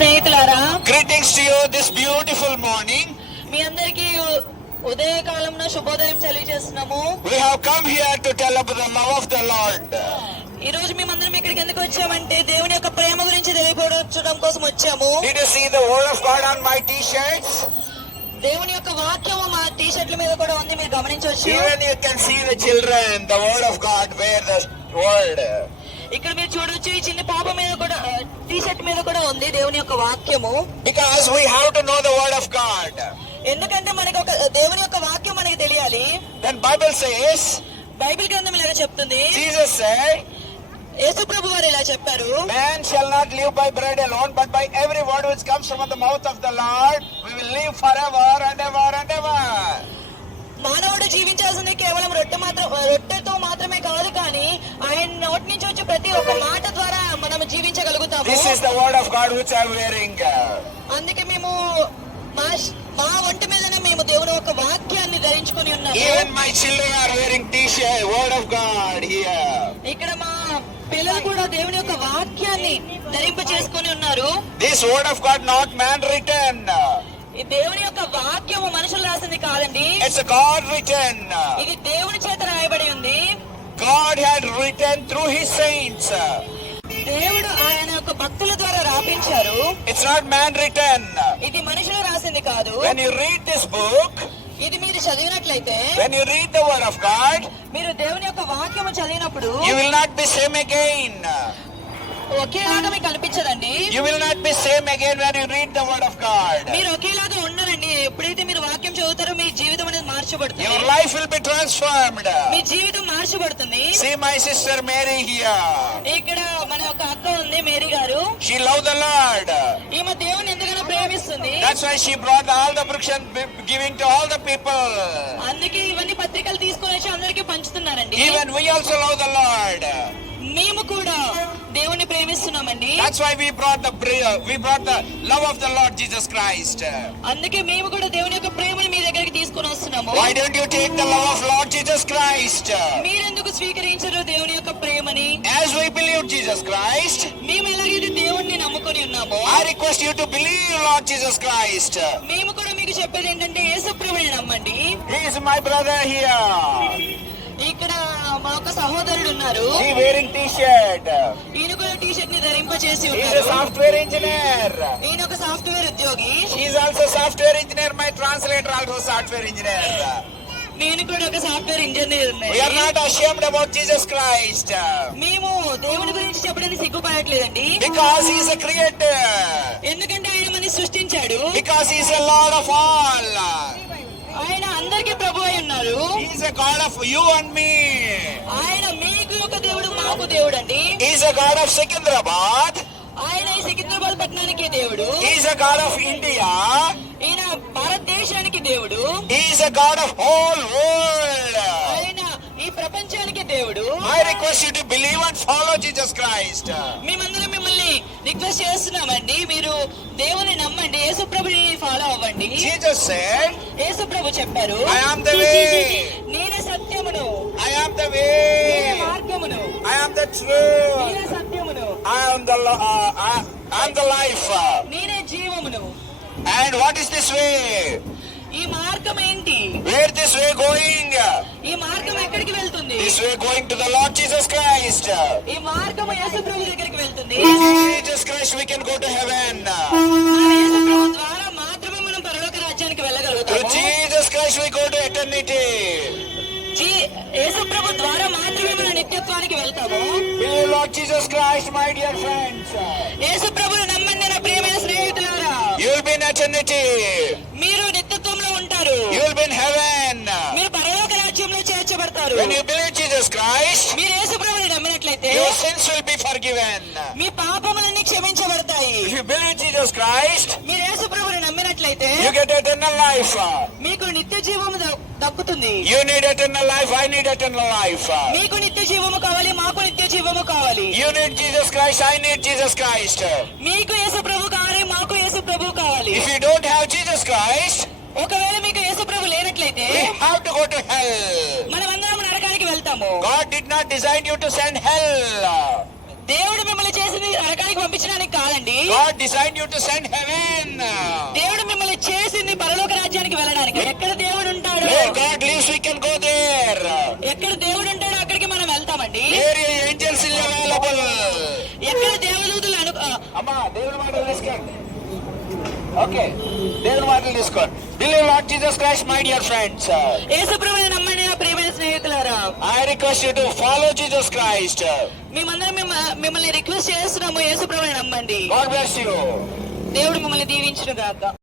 స్నేహితులారా, greetings to you this beautiful morning. మీ అందరికీ ఉదయకాలంలో శుభోదయం తెలియజేస్తున్నాము. We have come here to tell about the love of the Lord. ఈ రోజు మేమందరం ఇక్కడికి ఎందుకు వచ్చామంటే దేవుని యొక్క ప్రేమ గురించి తెలియపరచడం కోసం వచ్చాము. Did you see the word of God on my t-shirts? దేవుని యొక్క వాక్యము మా టీ షర్ట్ల మీద కూడా ఉంది, మీరు గమనించవచ్చు. Even you can see the children, the word of God wear the word. ఇక్కడ మీరు చూడొచ్చు, ఈ చిన్న పాప మీద కూడా టీ షర్ట్ మీద కూడా ఉంది దేవుని యొక్క వాక్యము. Because we have to know the word of God. ఎందుకంటే మనకి ఒక దేవుని యొక్క వాక్యం మనకి తెలియాలి. Then Bible says, బైబిల్ గ్రంథం ఇలా చెప్తుంది. Jesus said, యేసు ప్రభు వారు ఇలా చెప్పారు, man shall not live by bread alone, but by every word which comes from the mouth of the Lord. We will live forever and ever and ever. మానవుడు జీవించాల్సింది కేవలం రొట్టెతో మాత్రమే కాదు, కానీ ఆయన నోటి నుంచి వచ్చే ప్రతి ఒక్క మాట ద్వారా మనం జీవించగలుగుతాము. This is the word of God which I am wearing. అందుకే మేము మా ఒంటి మీదనే మేము దేవుని యొక్క వాక్యాన్ని ధరించుకొని ఉన్నాము. Even my children are wearing t-shirt, word of God here. ఇక్కడ మా పిల్లలు కూడా దేవుని యొక్క వాక్యాన్ని ధరింప చేసుకొని ఉన్నారు. This word of God not man written. ఈ దేవుని యొక్క వాక్యము మనుషులు రాసింది కాదండి, It's a God written. ఇది దేవుని చేత రాయబడి ఉంది. God had written through his saints. దేవుడు ఆయన యొక్క భక్తుల ద్వారా రాపించారు. It's not man written. ఇది మనుషులు రాసింది కాదు. When you read this book, ఇది మీరు చదివినట్లయితే, when you read the word of God, మీరు దేవుని యొక్క వాక్యము చదివినప్పుడు you will not be same again. ఒకేలాగా మీకు అనిపించదండి. You will not be same again when you read the word of God. మీరు ఒకేలాగా ఉండరండి. ఎప్పుడైతే మీరు వాక్యం చదువుతారో మీ జీవితం అనేది మార్చబడుతుంది. Your life will be transformed. మీ జీవితం మార్చబడుతుంది. See my sister Mary here. ఇక్కడ మన ఒక అక్క ఉంది, మేరీ గారు. She loved the Lord. ఈమె దేవుని ఎంతగానో ప్రేమిస్తుంది. That's why she brought all the books and giving to all the people. అందుకే ఇవన్నీ పత్రికలు తీసుకొని వచ్చి అందరికీ పంచుతున్నారండి. Even we also love the Lord. మేము కూడా దేవుని ప్రేమిస్తున్నామండి. That's why we brought the love of the Lord Jesus Christ. అందుకే మేము కూడా దేవుని యొక్క ప్రేమని మీ దగ్గరికి తీసుకొని వస్తున్నాము. Why don't you take the love of Lord Jesus Christ? మీరెందుకు స్వీకరించరు దేవుని యొక్క ప్రేమని? As we believe Jesus Christ, మేము ఎలాగైతే దేవుణ్ణి నమ్ముకొని ఉన్నామో, I request you to believe Lord Jesus Christ. మేము కూడా మీకు చెప్పేది ఏంటంటే యేసు ప్రభువుని నమ్మండి. He is my brother here. ఇక్కడ మా ఒక సహోదరుడు ఉన్నారు. He wearing t-shirt. ఈయన కూడా టీ షర్ట్ ని ధరింపచేసి He is a ఉన్నారు. software engineer. ఈయన ఒక సాఫ్ట్వేర్ ఉద్యోగి. He is also software engineer. My translator also software engineer. నేను కూడా ఒక software engineer. We are not ashamed about Jesus Christ. మేము దేవుని గురించి చెప్పడానికి సిగ్గుపడట్లేదండి. Because he is a creator. ఎందుకంటే ఆయన మనని సృష్టించాడు. Because he is a Lord of all. ఆయన అందరికీ ప్రభు అయి ఉన్నారు. He is a God of you and me. ఆయన మీకు ఒక దేవుడు, మాకు దేవుడు అండి. He is a God of Secunderabad. ఆయన ఈ సికింద్రాబాద్ పట్టణానికి దేవుడు. He is a God of India. ఈయన భారతదేశానికి దేవుడు. He is a God of whole world. ఆయన ఈ ప్రపంచానికి దేవుడు. I request you to believe and follow Jesus Christ. మేమందరం మిమ్మల్ని రిక్వెస్ట్ చేస్తున్నామండి, మీరు దేవుని నమ్మండి, యేసు ప్రభుని ఫాలో అవ్వండి. Jesus said, యేసు ప్రభు చెప్పారు, I am the way. నేనే సత్యమును, I am the నేనే way. మార్గమును, I am the truth. నేనే సత్యమును, I am the life. నేనే జీవమును. And what is this way? ఈ మార్గం ఏంటి? Where this way going? ఈ మార్గం ఎక్కడికి వెళ్తుంది? This way going to the Lord Jesus Christ. ఈ మార్గం యేసు ప్రభు దగ్గరికి వెళ్తుంది. Jesus Christ, we can go to heaven. యేసు ప్రభు ద్వారా మాత్రమే మనం పరలోక రాజ్యానికి Through వెళ్ళగలుగుతాము. Jesus Christ we go to eternity. యేసు ప్రభు ద్వారా మాత్రమే మనం నిత్యత్వానికి వెళ్తాము. Believe Lord Jesus Christ, my dear friends. యేసు ప్రభువును నమ్మండి నా ప్రియమైన స్నేహితులారా. You will be in eternity. మీరు నిత్యత్వంలో ఉంటారు. You will be in heaven. మీరు పరలోక రాజ్యంలో చేర్చబడతారు. When you believe Jesus Christ, మీరు యేసు ప్రభువుని నమ్మినట్లయితే your sins will be forgiven. మీ పాపములన్నీ క్షమించబడతాయి. If you believe Jesus Christ, మీరు యేసు ప్రభువుని నమ్మినట్లయితే you get eternal life. మీకు నిత్య జీవము దక్కుతుంది. You need eternal life. I need eternal life. మీకు నిత్య జీవము కావాలి, మాకు నిత్య జీవము కావాలి. You need Jesus Christ. I need Jesus Christ. మీకు యేసు ప్రభు కావాలి, మాకు యేసు ప్రభు కావాలి. If you don't have Jesus Christ, ఒకవేళ మీకు యేసు ప్రభు లేనట్లయితే we have to go to hell. మనమందరం నరకానికి వెళ్తాము. God did not design you to send hell. దేవుడు మిమ్మల్ని చేసింది నరకానికి పంపించడానికి కాదండి. God designed you to send heaven. దేవుడు మిమ్మల్ని చేసింది పరలోక రాజ్యానికి వెళ్ళడానికి. ఎక్కడ దేవుడు ఉంటాడు, Where God lives, we can go there. ఎక్కడ దేవుడు ఉంటాడో అక్కడికి మనం వెళ్తామండి. Where angels is available. ఎక్కడ దేవదూతలు అమ్మా దేవుని మాటలు తీసుకోండి. ఓకే, దేవుని మాటలు తీసుకోండి. Believe Lord Jesus Christ, my dear friends. యేసుప్రభువుని నమ్మండి నా ప్రియమైన స్నేహితులారా. I request you to follow Jesus Christ. మేమందరం మిమ్మల్ని రిక్వెస్ట్ చేస్తున్నాము, యేసుప్రభువుని నమ్మండి. God bless you. దేవుడు మిమ్మల్ని దీవించును గాక.